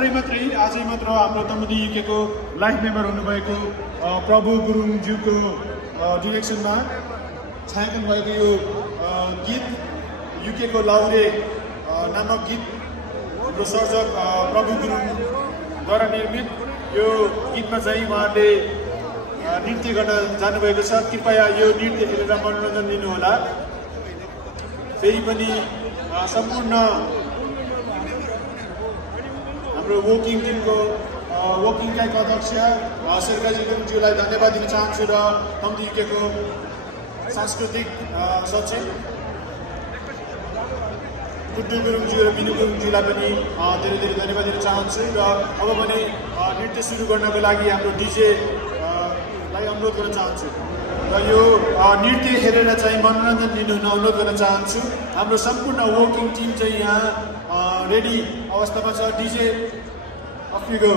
भर्खरै मात्रै आजै मात्र हाम्रो तमुदी युकेको लाइफ मेम्बर हुनुभएको प्रभु गुरुङज्यूको डिरेक्सनमा छायाङ्कन भएको यो गीत युकेको लाउरे नामक गीत हाम्रो सर्जक प्रभु गुरुङद्वारा निर्मित यो गीतमा चाहिँ उहाँले नृत्य गर्न जानुभएको छ। कृपया यो नृत्य हेरेर मनोरञ्जन लिनुहोला। फेरि पनि सम्पूर्ण हाम्रो वोकिङ टिमको वोकिङका अध्यक्ष शेरगाजी गुरुङज्यूलाई धन्यवाद दिन चाहन्छु र तमुदी युकेको सांस्कृतिक सचिव कुट्टु गुरुङज्यू र बिनु गुरुङज्यूलाई पनि धेरै धेरै धन्यवाद दिन चाहन्छु। र अब भने नृत्य सुरु गर्नको लागि हाम्रो डिजेलाई अनुरोध गर्न चाहन्छु र यो नृत्य हेरेर चाहिँ मनोरञ्जन लिनुहुन अनुरोध गर्न चाहन्छु। हाम्रो सम्पूर्ण वोकिङ टिम चाहिँ यहाँ रेडी अवस्थामा छ। DJ of you go.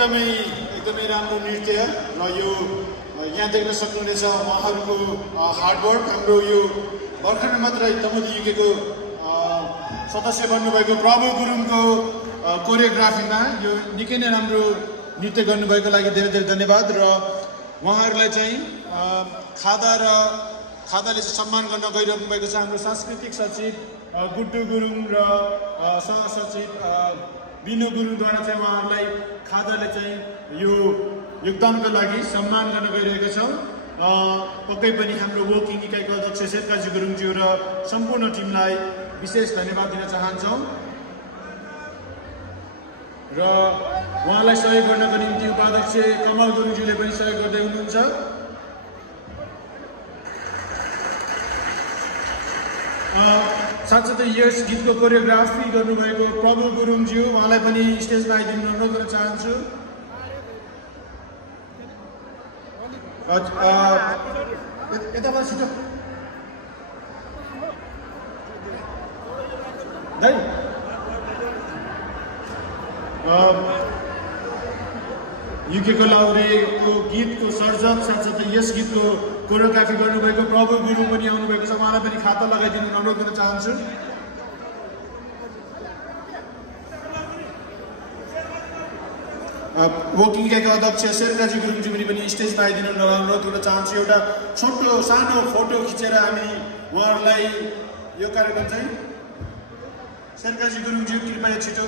एकदमै राम्रो नृत्य र यो यहाँ देख्न सक्नुहुनेछ उहाँहरूको हार्डवर्क। हाम्रो यो भर्खर मात्रै तमुदी युकेको सदस्य बन्नुभएको प्रभु गुरुङको कोरियोग्राफीमा यो निकै नै राम्रो नृत्य गर्नुभएको लागि धेरै धेरै धन्यवाद। र उहाँहरूलाई चाहिँ खादाले चाहिँ सम्मान गर्न गइरहनु भएको छ। हाम्रो सांस्कृतिक सचिव गुड्डु गुरुङ र सहसचिव बिनु गुरुङद्वारा चाहिँ उहाँहरूलाई खादाले चाहिँ यो योगदानको लागि सम्मान गर्न गइरहेको छौँ। पक्कै पनि हाम्रो वर्किङ इकाइको अध्यक्ष शेरकाजी गुरुङज्यू र सम्पूर्ण टिमलाई विशेष धन्यवाद दिन चाहन्छौँ। र उहाँलाई सहयोग गर्नको निम्ति उपाध्यक्ष कमल गुरुङज्यूले पनि सहयोग गर्दै हुनुहुन्छ। साथसाथै यस गीतको कोरियोग्राफी गर्नुभएको प्रभु गुरुङज्यू, उहाँलाई पनि स्टेजमा आइदिनु अनुरोध गर्न चाहन्छु। यताबाट छिटो दाइ। युकेको लाउरेको गीतको सर्जक साथसाथै यस गीतको कोरियोग्राफी गर्नुभएको प्रभु गुरुङ पनि आउनुभएको छ। उहाँलाई पनि खाता लगाइदिनु अनुरोध गर्न चाहन्छु। वर्किङ इकाइको अध्यक्ष शेरकाजी गुरुङज्यू पनि स्टेजमा आइदिनु अनुरोध गर्न चाहन्छु। एउटा छोटो सानो फोटो खिचेर हामी उहाँहरूलाई यो कार्यक्रम चाहिँ शेरकाजी गुरुङज्यू कृपया छिटो